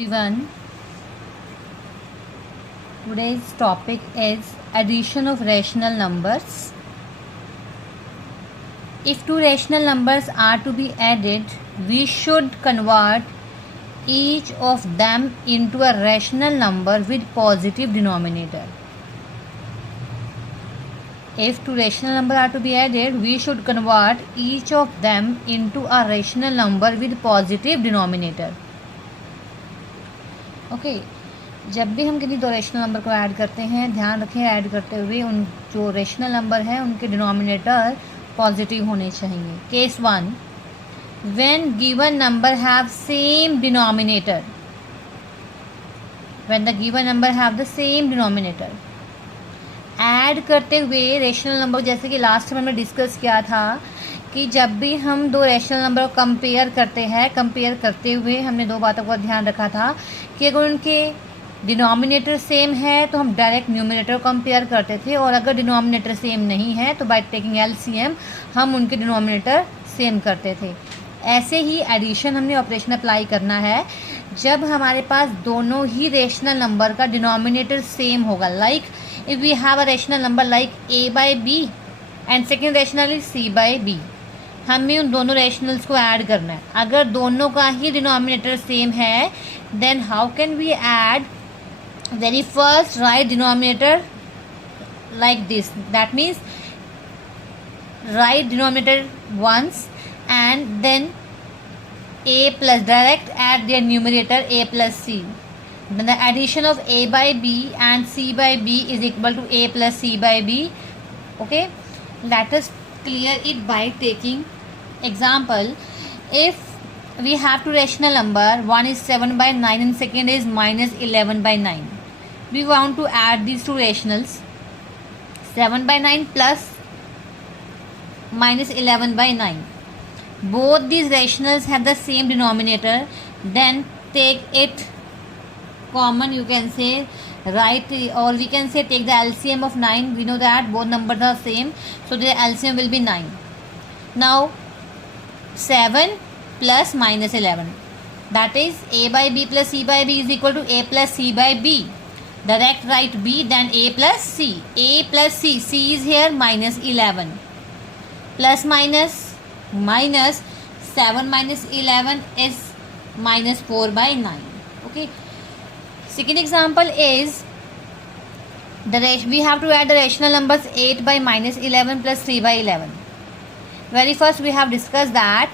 Everyone, today's topic is addition of rational numbers. If two rational numbers are to be added, we should convert each of them into a rational number with positive denominator. If two rational numbers are to be added, we should convert each of them into a rational number with positive denominator. Okay जब भी हम किसी दो rational number को add करते हैं, ध्यान रखें ऐड करते हुए उन जो रेशनल नंबर है उनके डिनोमिनेटर पॉजिटिव होने चाहिए. Case 1, when given number have same denominator, when the given number have the same denominator, add करते हुए रेशनल नंबर, जैसे कि लास्ट में हमने डिस्कस किया था कि जब भी हम दो रेशनल नंबर को कंपेयर करते हैं, कंपेयर करते हुए हमने दो बातों का ध्यान रखा था कि अगर उनके डिनोमिनेटर सेम है तो हम डायरेक्ट न्यूमरेटर को कंपेयर करते थे, और अगर डिनोमिनेटर सेम नहीं है तो बाय टेकिंग एलसीएम हम उनके डिनोमिनेटर सेम करते थे. ऐसे ही एडिशन हमने ऑपरेशन अप्लाई करना है जब हमारे पास दोनों ही रेशनल नंबर का डिनोमिनेटर सेम होगा. Like if we have a rational number like a by b and second rational is c by b, हमें उन दोनों रेशनल्स को ऐड करना है. अगर दोनों का ही डिनोमिनेटर सेम है then how can we add very first right denominator like this, that means right denominator once and then a plus, direct add their numerator a plus c. Then the addition of a by b and c by b is equal to a plus c by b. Okay, let us clear it by taking example. If we have two rational number, one is 7 by 9 and second is minus 11 by 9. We want to add these two rationals, 7 by 9 plus minus 11 by 9. Both these rationals have the same denominator, then take it common, you can say, right, or we can say take the LCM of 9. We know that both numbers are same, so the LCM will be 9. Now 7 plus minus 11, that is a by b plus c by b is equal to a plus c by b. Direct write b, then a plus c. A plus c, c is here minus 11, plus minus 7 minus 11 is minus 4 by 9. Okay, second example is we have to add the rational numbers 8 by minus 11 plus 3 by 11. Very first we have discussed that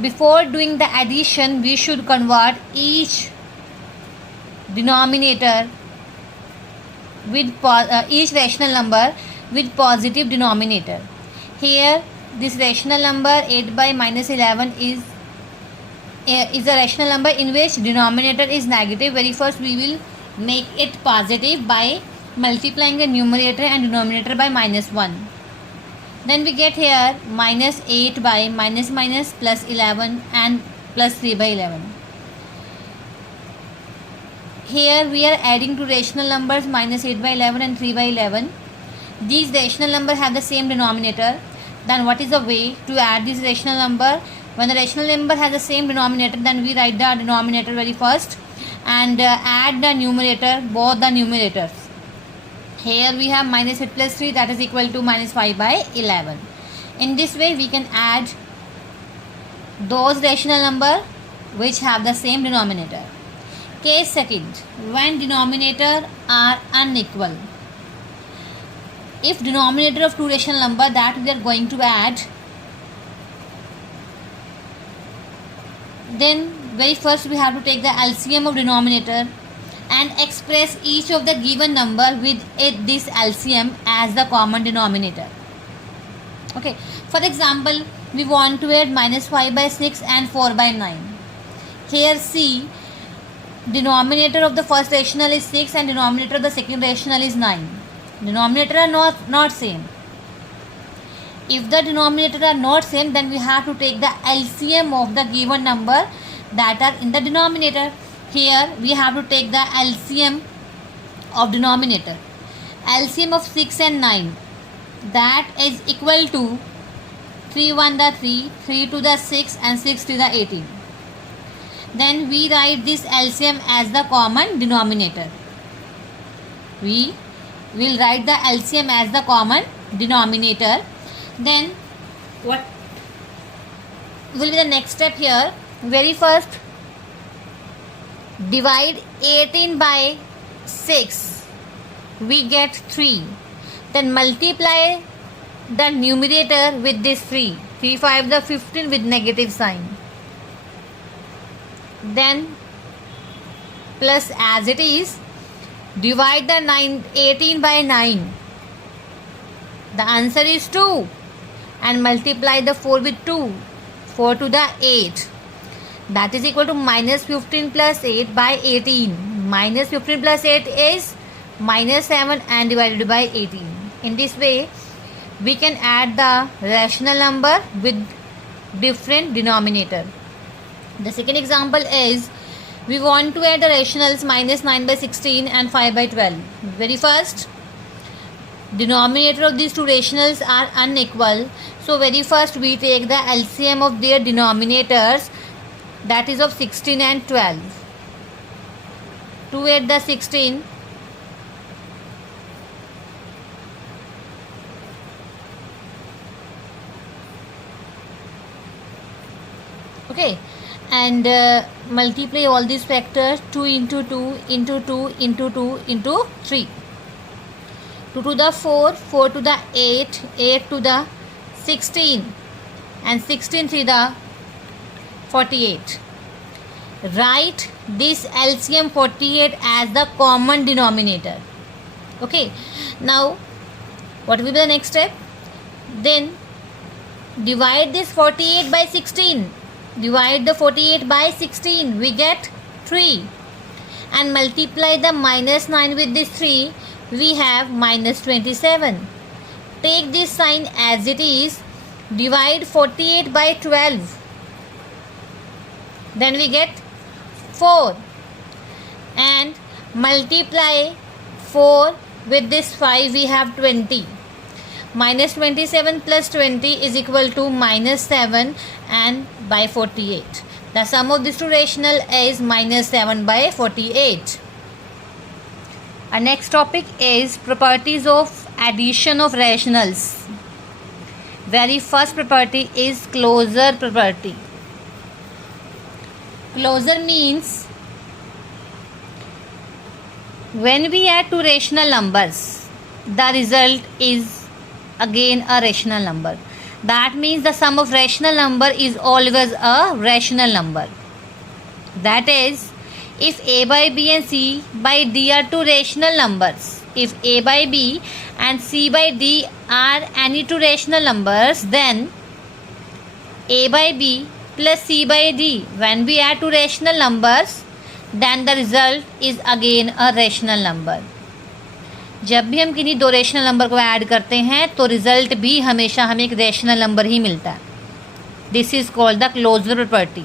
before doing the addition we should convert each denominator with each rational number with positive denominator. Here this rational number 8 by minus 11 is a rational number in which denominator is negative. Very first we will make it positive by multiplying the numerator and denominator by minus 1. Then we get here minus 8 by minus plus 11 and plus 3 by 11. Here we are adding two rational numbers minus 8 by 11 and 3 by 11. These rational numbers have the same denominator. Then what is the way to add this rational number? When the rational number has the same denominator, then we write the denominator very first and add the numerator, both the numerators. Here we have minus 8 plus 3, that is equal to minus 5 by 11. In this way we can add those rational number which have the same denominator. Case second, when denominator are unequal. If denominator of two rational number that we are going to add, then very first we have to take the LCM of denominator and express each of the given number with this LCM as the common denominator. Okay, for example we want to add minus 5 by 6 and 4 by 9. Here see, denominator of the first rational is 6 and denominator of the second rational is 9. Denominator are not same. If the denominator are not same, then we have to take the LCM of the given number that are in the denominator. Here we have to take the LCM of denominator. LCM of 6 and 9, that is equal to 3 1 the 3, 3 2 the 6 and 6 3 the 18. then we write this LCM as the common denominator. We will write the LCM as the common denominator. Then what will be the next step here? Very first, divide 18 by 6, we get 3. Then multiply the numerator with this 3. 3 5 the 15 with negative sign. Then plus as it is, divide the 18 by 9. The answer is 2. And multiply the 4 with 2. 4 to the 8. That is equal to minus 15 plus 8 by 18. Minus 15 plus 8 is minus 7 and divided by 18. In this way, we can add the rational number with different denominator. The second example is, we want to add the rationals minus 9 by 16 and 5 by 12. Very first, denominator of these two rationals are unequal. So very first we take the LCM of their denominators, that is of 16 and 12. 2 8 the 16. Okay, and multiply all these factors. 2 into 2 into 2 into 2 into 3. 2 to the 4, 4 to the 8, 8 to the 16, and 16 to the 48. Write this LCM 48 as the common denominator. Okay, now what will be the next step? Then divide this 48 by 16. Divide the 48 by 16, we get 3. And multiply the minus 9 with this 3, we have minus 27. Take this sign as it is. Divide 48 by 12. Then we get 4. And multiply 4 with this 5, we have 20. Minus 27 plus 20 is equal to minus 7 and by 48. The sum of these two rational is minus 7 by 48. Our next topic is properties of addition of rationals. Very first property is closure property. Closure means when we add two rational numbers, the result is again a rational number. That means the sum of rational number is always a rational number. That is, if a by b and c by d are two rational numbers, if a by b and c by d are any two rational numbers, then a by b plus c by d, when we add two rational numbers, then the result is again a rational number. जब भी हम किन्हीं दो rational number को add करते हैं तो result भी हमेशा हमें एक रेशनल नंबर ही मिलता है. This is called the closure property.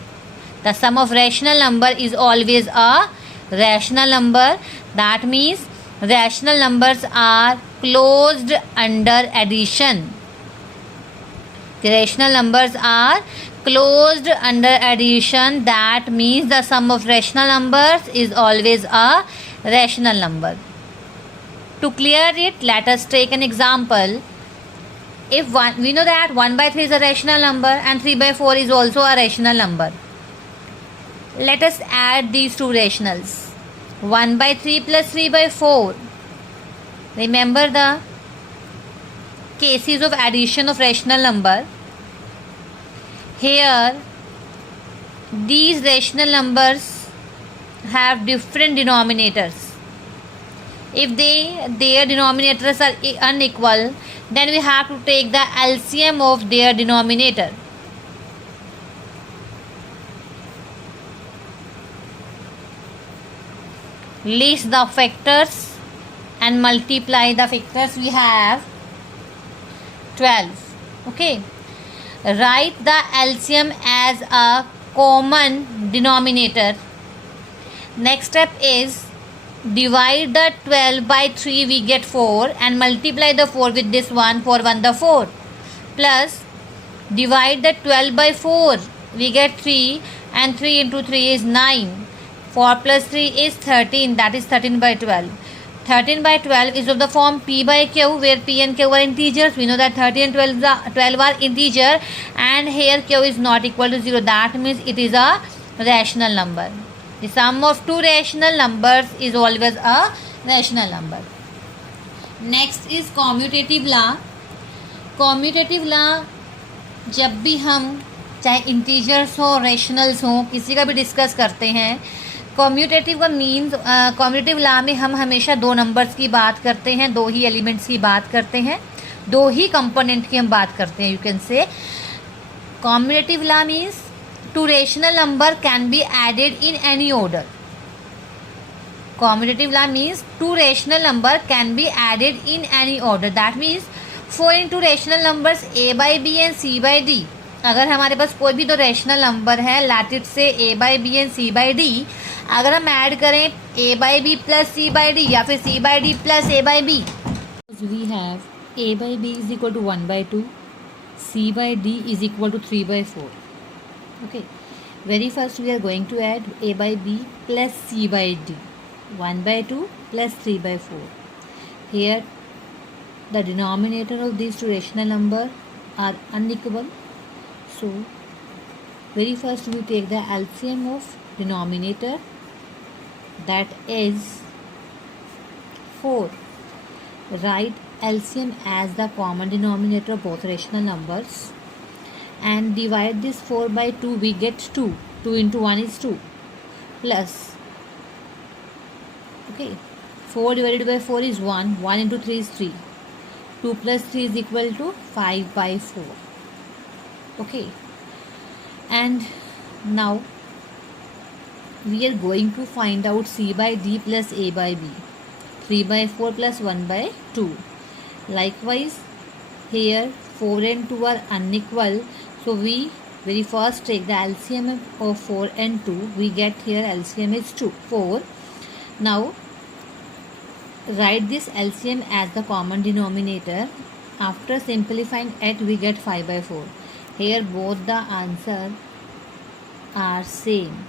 The sum of rational number is always a rational number. That means rational numbers are closed under addition. The rational numbers are closed under addition. That means the sum of rational numbers is always a rational number. To clear it, let us take an example. If we know that 1 by 3 is a rational number and 3 by 4 is also a rational number. Let us add these two rationals. 1 by 3 plus 3 by 4. Remember the cases of addition of rational number. Here these rational numbers have different denominators. If their denominators are unequal, then we have to take the LCM of their denominator. List the factors and multiply the factors. We have 12. Okay, write the LCM as a common denominator. Next step is divide the 12 by 3, we get 4, and multiply the 4 with this 1, 4 1 the 4, plus divide the 12 by 4, we get 3, and 3 into 3 is 9. 4 plus 3 is 13, that is 13 by 12. 13 by 12 is of the form P by Q, where P and Q are integers. We know that 30 and 12 are integer, and here Q is not equal to 0. That means it is a rational number. The sum of two rational numbers is always a rational number. Next is commutative law. Commutative law, जब भी हम चाहे integers हो rationals हो किसी का भी discuss करते हैं, कॉम्यूटेटिव का मीन्स कॉम्यूटेटिव लॉ में हम हमेशा दो नंबर्स की बात करते हैं, दो ही एलिमेंट्स की बात करते हैं, दो ही कंपोनेंट की हम बात करते हैं. You can say commutative law means two rational number can be added in any order. Commutative law means two rational number can be added in any order. That means following two rational numbers a by b and c by d. अगर हमारे पास कोई भी दो rational number है लैटिट से a by b and c by d, अगर हम add करें a by b plus c by d या फिर c by d plus a by b, we have a by b is equal to 1 by 2, c by d is equal to 3 by 4. Okay, very first we are going to add a by b plus c by d. 1 by 2 plus 3 by 4. Here the denominator of these two rational numbers are unequal. So very first we take the LCM of denominator, that is 4. Write LCM as the common denominator of both rational numbers and divide this 4 by 2, we get 2. 2 into 1 is 2 plus, okay, 4 divided by 4 is 1. 1 into 3 is 3. 2 plus 3 is equal to 5 by 4. Okay, and now we are going to find out c by d plus a by b. 3 by 4 plus 1 by 2. Likewise here 4 and 2 are unequal, so we very first take the LCM of 4 and 2. We get here LCM is 4. Now write this LCM as the common denominator. After simplifying it, we get 5 by 4. Here both the answer are same.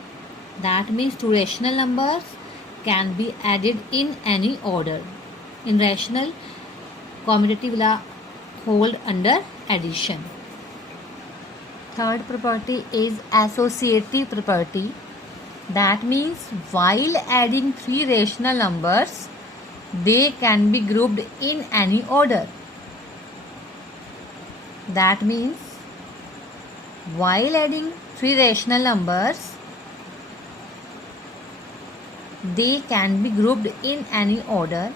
That means two rational numbers can be added in any order. In rational, commutative law hold under addition. Third property is associative property. That means while adding three rational numbers, they can be grouped in any order. That means while adding three rational numbers, they can be grouped in any order.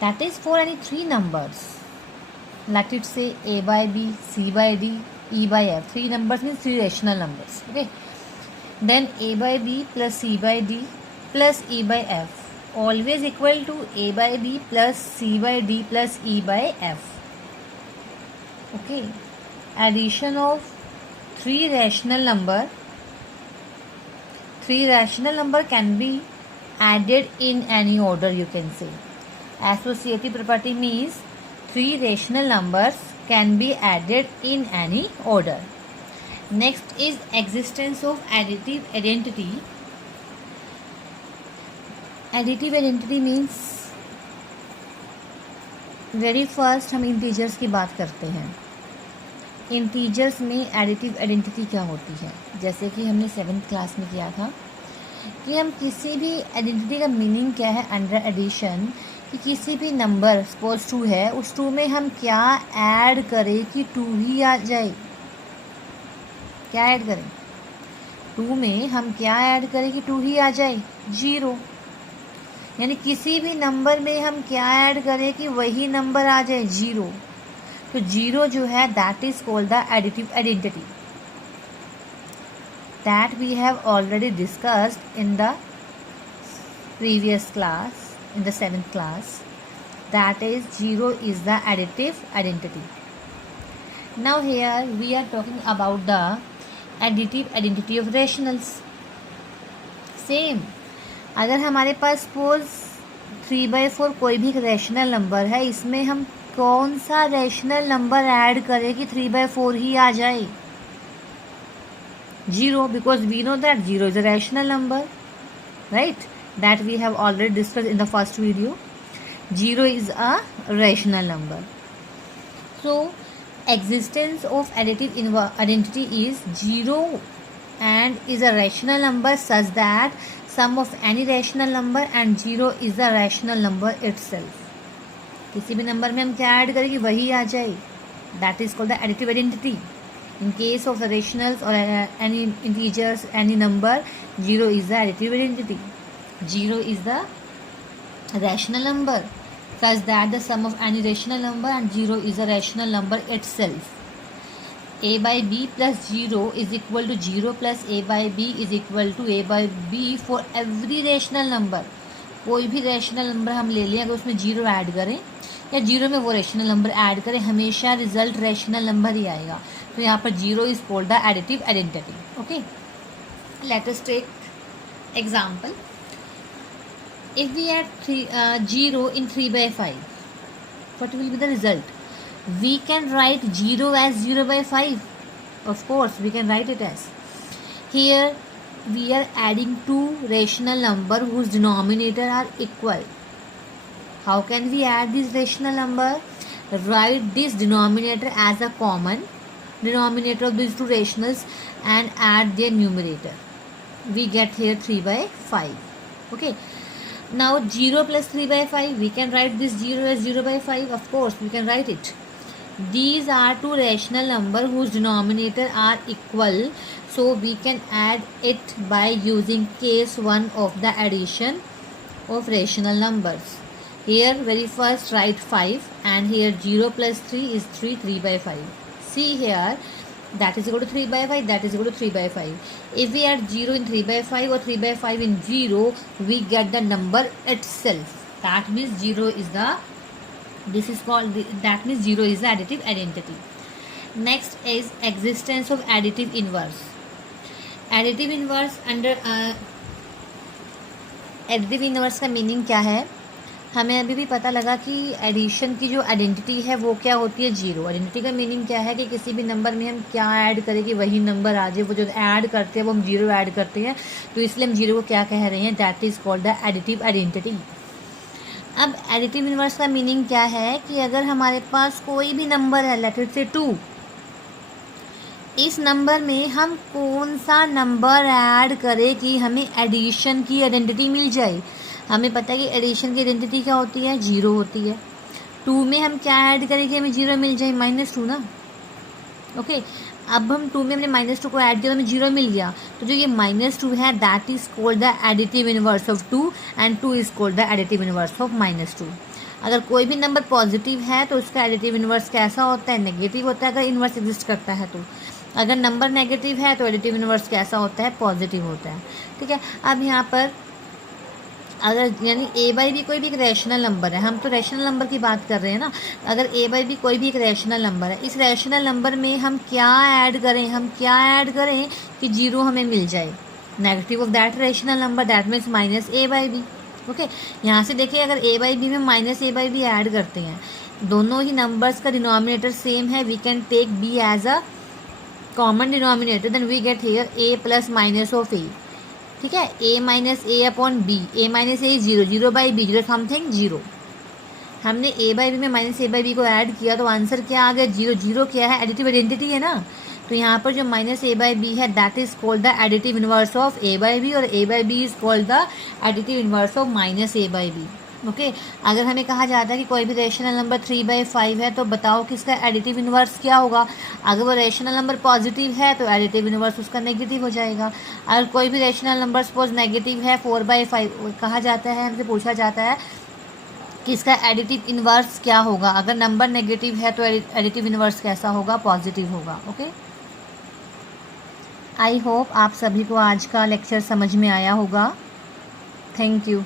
That is for any three numbers. Let it say a by b, c by d, e by f. Three numbers means three rational numbers. Okay. Then a by b plus c by d plus e by f always equal to a by b plus c by d plus e by f. Okay. Addition of three rational number can be added in any order, you can say. Associative property means three rational numbers can be added in any order. Next is existence of additive identity. Additive identity means very first हम integers की बात करते हैं. Integers में additive identity क्या होती है, जैसे कि हमने 7th क्लास में किया था कि हम किसी भी आइडेंटिटी का मीनिंग क्या है अंडर एडिशन, कि किसी भी नंबर सपोज 2 है, उस 2 में हम क्या ऐड करें कि 2 ही आ जाए. क्या ऐड करें? 2 में हम क्या ऐड करें कि 2 ही आ जाए? 0. यानी किसी भी नंबर में हम क्या ऐड करें कि वही नंबर आ जाए? 0. तो 0 जो है that is called the additive identity. That we have already discussed in the previous class, in the 7th class. That is 0 is the additive identity. Now here we are talking about the additive identity of rationals. Same, अगर हमारे पास suppose 3/4 कोई भी rational number है, इसमें हम कौन सा rational number add करें कि 3/4 ही आ जाए? 0, because we know that 0 is a rational number, right? That we have already discussed in the first video. 0 is a rational number. So existence of additive identity is 0 and is a rational number such that sum of any rational number and 0 is the rational number itself. किसी भी number में हम क्या add करेंगे वही आ जाए. That is called the additive identity. In case of the rationals or any integers, any number, 0 is the additive identity. 0 is the rational number such that the sum of any rational number and 0 is a rational number itself. A by b plus 0 is equal to 0 plus a by b is equal to a by b for every rational number. कोई भी rational number हम ले लें, अगर उसमें 0 add करें या 0 में वो रैशनल नंबर ऐड करें, हमेशा रिजल्ट रैशनल नंबर ही आएगा. तो यहाँ पर 0 is called the additive identity. Okay, let us take example. If we add 0 in 3 by 5, what will be the result? We can write 0 as 0 by 5. Of course, we can write it as. Here, we are adding two rational number whose denominator are equal. How can we add this rational number? Write this denominator as a common denominator of these two rationals and add their numerator. We get here 3 by 5. Okay. Now 0 plus 3 by 5, we can write this 0 as 0 by 5. Of course, we can write it. These are two rational number whose denominator are equal. So we can add it by using case 1 of the addition of rational numbers. Here very first write 5 and here 0 plus 3 is 3 by 5. See here, that is equal to 3 by 5, that is equal to 3 by 5. If we add 0 in 3 by 5 or 3 by 5 in 0, we get the number itself. That means 0 is the, this is called, that means 0 is the additive identity. Next is existence of additive inverse. Additive inverse under additive inverse का meaning क्या है? हमें अभी भी पता लगा कि addition की जो आइडेंटिटी है वो क्या होती है, 0. आइडेंटिटी का मीनिंग क्या है कि किसी भी नंबर में हम क्या ऐड करें कि वही नंबर आ जाए. वो जो ऐड करते हैं वो हम 0 ऐड करते हैं, तो इसलिए हम 0 को क्या कह रहे हैं, that is called the additive identity. अब एडिटिव इनवर्स का मीनिंग क्या है कि अगर हमारे पास कोई भी नंबर है, लेट इट से 2, इस नंबर में हम कौन सा नंबर ऐड करें कि हमें एडिशन की आइडेंटिटी मिल जाए. हमें पता है कि एडिशन की आइडेंटिटी क्या होती है, 0 होती है. 2 में हम क्या ऐड करें कि हमें 0 मिल जाए, -2 ना. ओके, अब हम 2 में हमने -2 को ऐड किया तो हमें 0 मिल गया. तो जो ये -2 है that is called the additive inverse of 2 and 2 is called the additive inverse of -2. अगर कोई भी नंबर पॉजिटिव है तो उसका एडिटिव इनवर्स कैसा होता है, नेगेटिव होता है, अगर इनवर्स एग्जिस्ट करता है तो. अगर नंबर नेगेटिव है तो एडिटिव इनवर्स कैसा होता है, पॉजिटिव होता है. ठीक है, अब यहाँ पर अगर यानी a बाई बी कोई भी एक रैशनल नंबर है, हम तो रैशनल नंबर की बात कर रहे हैं ना. अगर a बाई बी कोई भी एक रैशनल नंबर है, इस रैशनल नंबर में हम क्या ऐड करें, हम क्या ऐड करें कि 0 हमें मिल जाए, negative of that rational number, that means -a by b. Okay, यहाँ से देखिए अगर a बाई बी में -a बाई बी ऐड करते हैं, दोनों ही नंबर्स का डिनोमिनेटर सेम है, we can take b as a common denominator, then we get here a plus minus of a. ठीक है, a minus a upon b, a minus a 0, 0 by b, 0 something 0. हमने a by b में -a by B को add किया तो answer क्या आ गया, 0. 0 क्या है, एडिटिव आइडेंटिटी है ना. तो यहाँ पर जो -a बाई बी है that is called the additive inverse of a by b और a by b is called the additive inverse of -a by b. Okay, अगर हमें कहा जाता है कि कोई भी रेशनल नंबर 3 बाई 5 है तो बताओ कि इसका एडिटिव इनवर्स क्या होगा. अगर वो रेशनल नंबर पॉजिटिव है तो एडिटिव इनवर्स उसका नेगेटिव हो जाएगा. अगर कोई भी रेशनल नंबर सपोज नेगेटिव है 4 बाई 5, कहा जाता है, हमसे पूछा जाता है कि इसका एडिटिव इनवर्स क्या होगा. अगर नंबर नेगेटिव है तो एडिटिव इनवर्स कैसा होगा, पॉजिटिव होगा. ओके, आई होप आप सभी को आज का लेक्चर समझ में आया होगा. Thank you.